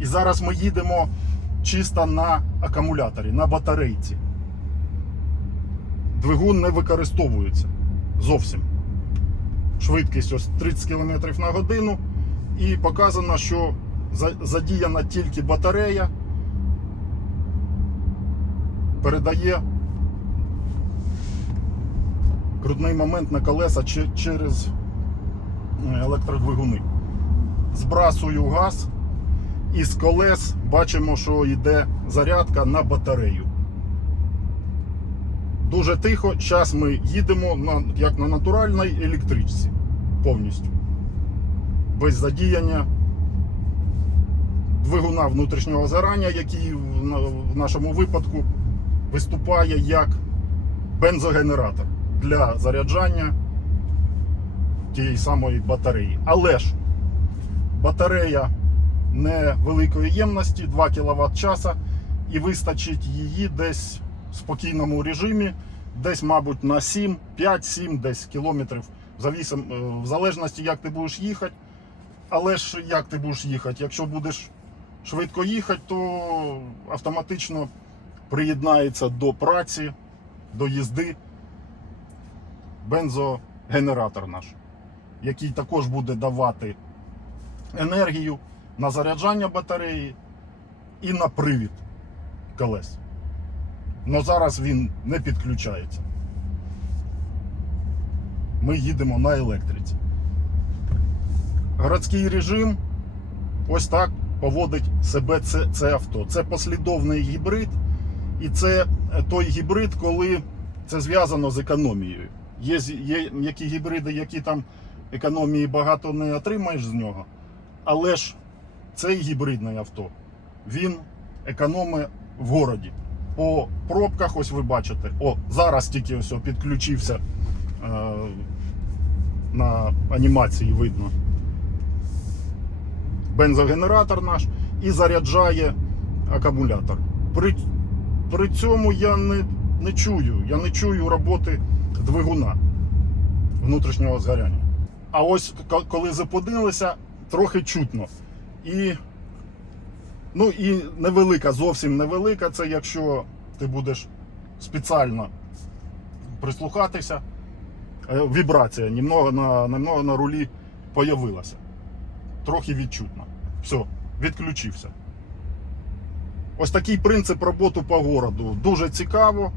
І зараз ми їдемо чисто на акумуляторі, на батарейці. Двигун не використовується зовсім. Швидкість ось 30 км на годину. І показано, що задіяна тільки батарея. Передає крутний момент на колеса через е, електродвигуни. Збрасую газ, і з колес бачимо, що йде зарядка на батарею. Дуже тихо. Зараз ми їдемо на, як на натуральній електричці повністю. Без задіяння двигуна внутрішнього згорання, який в нашому випадку виступає як бензогенератор для заряджання тієї самої батареї. Але ж батарея невеликої ємності 2 кВт часа, і вистачить її десь в спокійному режимі, десь, мабуть, на 7, 5-7 десь кілометрів, е, в залежності, як ти будеш їхати. Але ж як ти будеш їхати? Якщо будеш швидко їхати, то автоматично приєднається до праці, до їзди бензогенератор наш, який також буде давати енергію на заряджання батареї і на привід колес. Но зараз він не підключається. Ми їдемо на електриці. Городський режим ось так поводить себе це, це авто. Це послідовний гібрид, і це е, той гібрид, коли це зв'язано з економією. Є, є які гібриди, які там економії багато не отримаєш з нього. Але ж цей гібридне авто, він економить в городі. По пробках, ось ви бачите, о, зараз тільки ось підключився е, на анімації видно. Бензогенератор наш і заряджає акумулятор. При, при цьому я не, не чую, я не чую роботи двигуна внутрішнього згоряння. А ось коли зупинилися, трохи чутно. І, ну, і невелика, зовсім невелика, це якщо ти будеш спеціально прислухатися, е, вібрація немного на, немного на рулі появилася. Трохи відчутно. Все, відключився. Ось такий принцип роботи по городу. Дуже цікаво.